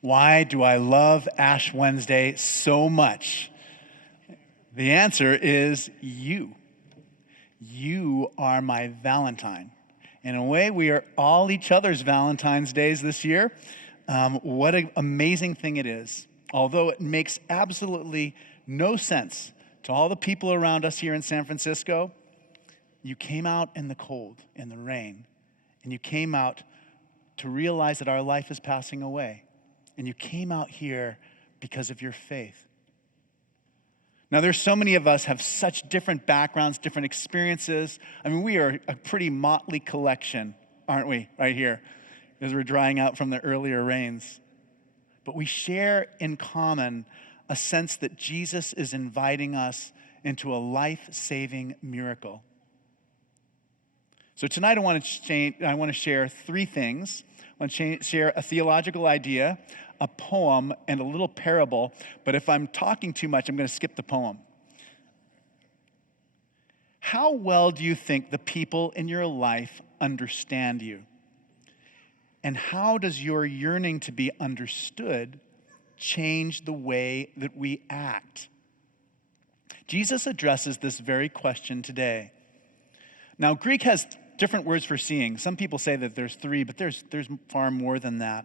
Why do I love Ash Wednesday so much? The answer is you. You are my Valentine. In a way, we are all each other's Valentine's Days this year. What an amazing thing it is. Although it makes absolutely no sense to all the people around us here in San Francisco, you came out in the cold, in the rain, and you came out to realize that our life is passing away. And you came out here because of your faith. Now, there's so many of us have such different backgrounds, different experiences. I mean, we are a pretty motley collection, aren't we, right here, as we're drying out from the earlier rains. But we share in common a sense that Jesus is inviting us into a life-saving miracle. So tonight I want to share three things. I want to share a theological idea, a poem, and a little parable. But if I'm talking too much, I'm going to skip the poem. How well do you think the people in your life understand you? And how does your yearning to be understood change the way that we act? Jesus addresses this very question today. Now, Greek has different words for seeing. Some people say that there's three, but there's far more than that.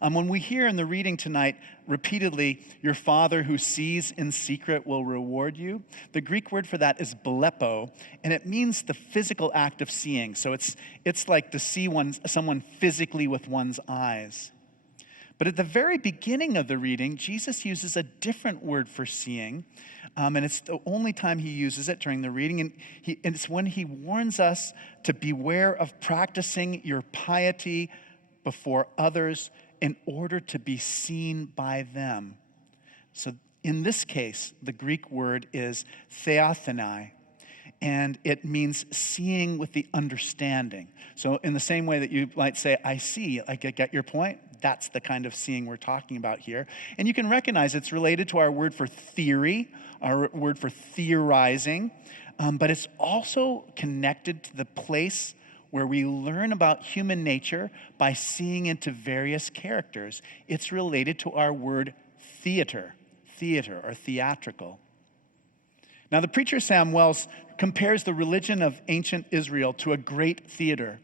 When we hear in the reading tonight repeatedly, your Father who sees in secret will reward you, the Greek word for that is blepo, and it means the physical act of seeing. So it's like to see someone physically with one's eyes. But at the very beginning of the reading, Jesus uses a different word for seeing, and it's the only time he uses it during the reading, and it's when he warns us to beware of practicing your piety before others in order to be seen by them. So in this case, the Greek word is theothenai, and it means seeing with the understanding. So in the same way that you might say, I see, I get your point, that's the kind of seeing we're talking about here. And you can recognize it's related to our word for theory, our word for theorizing, but it's also connected to the place where we learn about human nature by seeing into various characters. It's related to our word theater or theatrical. Now, the preacher Sam Wells compares the religion of ancient Israel to a great theater.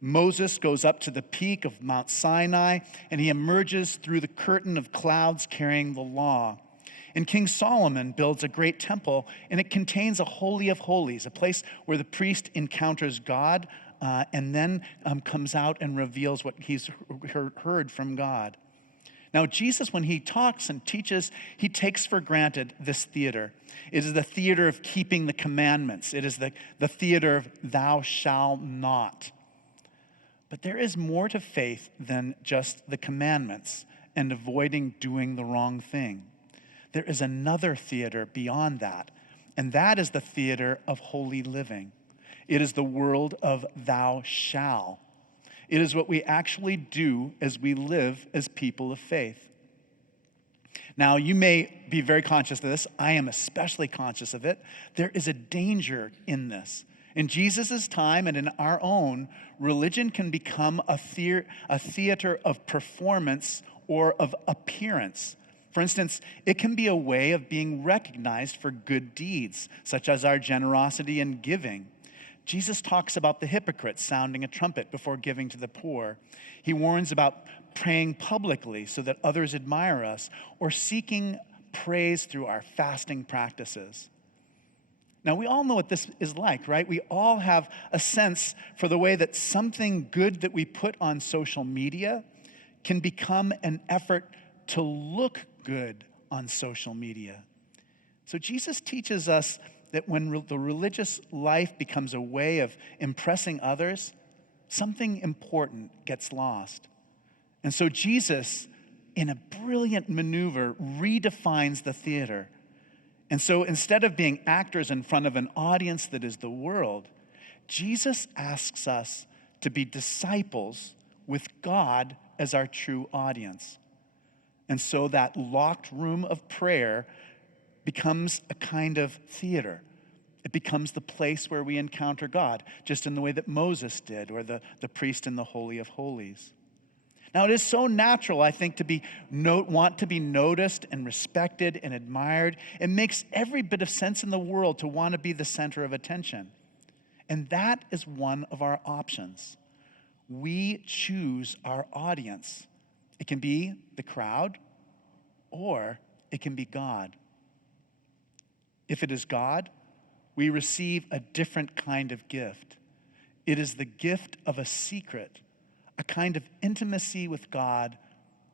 Moses goes up to the peak of Mount Sinai, and he emerges through the curtain of clouds carrying the law. And King Solomon builds a great temple, and it contains a holy of holies, a place where the priest encounters God and then comes out and reveals what he's heard from God. Now, Jesus, when he talks and teaches, he takes for granted this theater. It is the theater of keeping the commandments. It is the theater of thou shalt not. But there is more to faith than just the commandments and avoiding doing the wrong thing. There is another theater beyond that, and that is the theater of holy living. It is the world of thou shalt. It is what we actually do as we live as people of faith. Now, you may be very conscious of this. I am especially conscious of it. There is a danger in this. In Jesus' time and in our own, religion can become a theater of performance or of appearance. For instance, it can be a way of being recognized for good deeds, such as our generosity and giving. Jesus talks about the hypocrites sounding a trumpet before giving to the poor. He warns about praying publicly so that others admire us, or seeking praise through our fasting practices. Now, we all know what this is like, right? We all have a sense for the way that something good that we put on social media can become an effort to look good on social media. So Jesus teaches us that when the religious life becomes a way of impressing others, something important gets lost. And so Jesus, in a brilliant maneuver, redefines the theater. And so instead of being actors in front of an audience that is the world, Jesus asks us to be disciples with God as our true audience. And so that locked room of prayer becomes a kind of theater. It becomes the place where we encounter God, just in the way that Moses did, or the priest in the Holy of Holies. Now, it is so natural, I think, to want to be noticed and respected and admired. It makes every bit of sense in the world to want to be the center of attention. And that is one of our options. We choose our audience. It can be the crowd, or it can be God. If it is God, we receive a different kind of gift. It is the gift of a secret, a kind of intimacy with God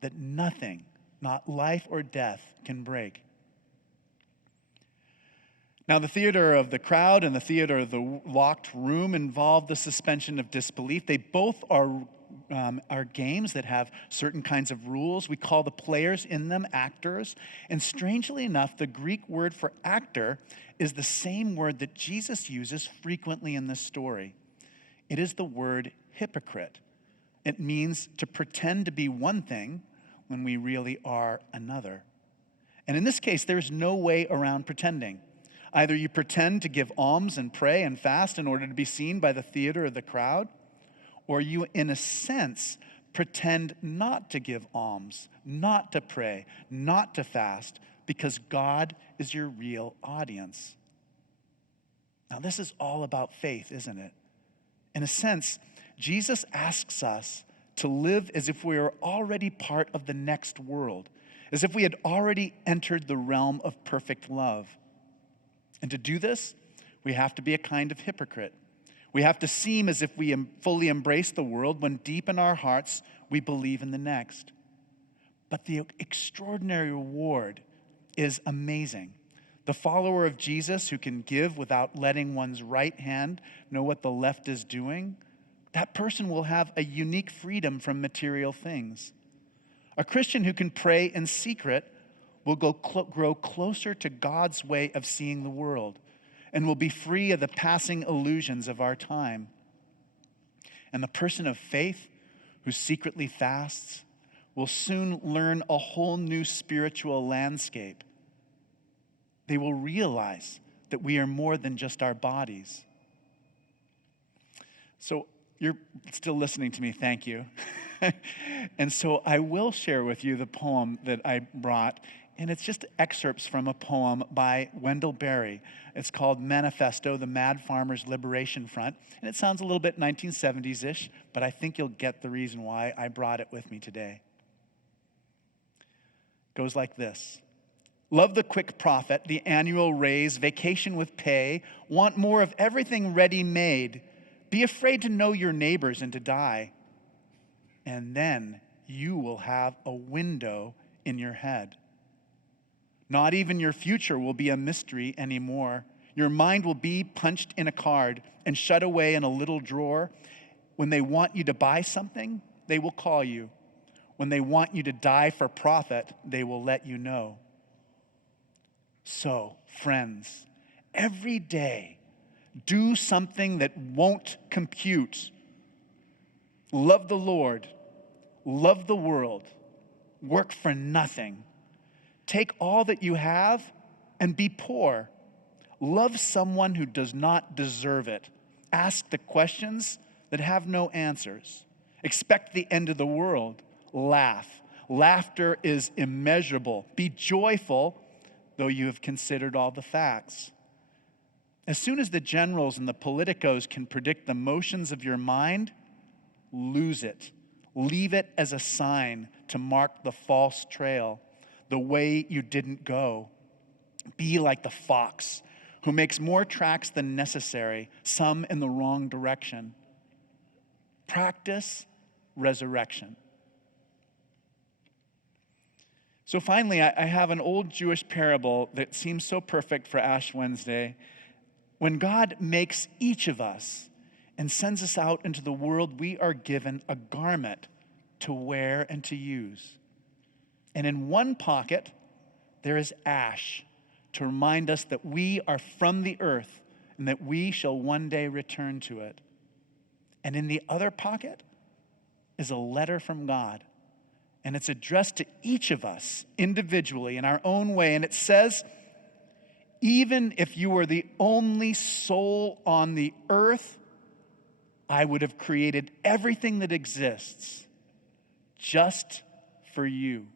that nothing, not life or death, can break. Now, the theater of the crowd and the theater of the locked room involve the suspension of disbelief. They both are games that have certain kinds of rules. We call the players in them actors. And strangely enough, the Greek word for actor is the same word that Jesus uses frequently in this story. It is the word hypocrite. It means to pretend to be one thing when we really are another. And in this case, there's no way around pretending. Either you pretend to give alms and pray and fast in order to be seen by the theater or the crowd, or you, in a sense, pretend not to give alms, not to pray, not to fast, because God is your real audience. Now, this is all about faith, isn't it? In a sense, Jesus asks us to live as if we are already part of the next world, as if we had already entered the realm of perfect love. And to do this, we have to be a kind of hypocrite. We have to seem as if we fully embrace the world when deep in our hearts we believe in the next. But the extraordinary reward is amazing. The follower of Jesus who can give without letting one's right hand know what the left is doing, that person will have a unique freedom from material things. A Christian who can pray in secret will grow closer to God's way of seeing the world and will be free of the passing illusions of our time. And the person of faith who secretly fasts will soon learn a whole new spiritual landscape. They will realize that we are more than just our bodies. So you're still listening to me, thank you. And so I will share with you the poem that I brought. And it's just excerpts from a poem by Wendell Berry. It's called Manifesto, the Mad Farmers Liberation Front. And it sounds a little bit 1970s-ish, but I think you'll get the reason why I brought it with me today. It goes like this. Love the quick profit, the annual raise, vacation with pay, want more of everything ready-made, be afraid to know your neighbors and to die. And then you will have a window in your head. Not even your future will be a mystery anymore. Your mind will be punched in a card and shut away in a little drawer. When they want you to buy something, they will call you. When they want you to die for profit, they will let you know. So, friends, every day, do something that won't compute. Love the Lord, love the world, work for nothing. Take all that you have and be poor. Love someone who does not deserve it. Ask the questions that have no answers. Expect the end of the world. Laugh. Laughter is immeasurable. Be joyful, though you have considered all the facts. As soon as the generals and the politicos can predict the motions of your mind, lose it. Leave it as a sign to mark the false trail, the way you didn't go. Be like the fox who makes more tracks than necessary, some in the wrong direction. Practice resurrection. So finally, I have an old Jewish parable that seems so perfect for Ash Wednesday. When God makes each of us and sends us out into the world, we are given a garment to wear and to use. And in one pocket, there is ash to remind us that we are from the earth and that we shall one day return to it. And in the other pocket is a letter from God. And it's addressed to each of us individually in our own way. And it says, even if you were the only soul on the earth, I would have created everything that exists just for you.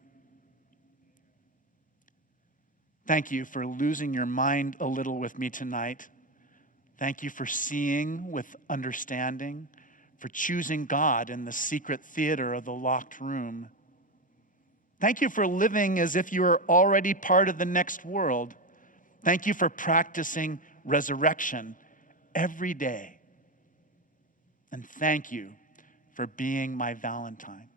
Thank you for losing your mind a little with me tonight. Thank you for seeing with understanding, for choosing God in the secret theater of the locked room. Thank you for living as if you were already part of the next world. Thank you for practicing resurrection every day. And thank you for being my Valentine.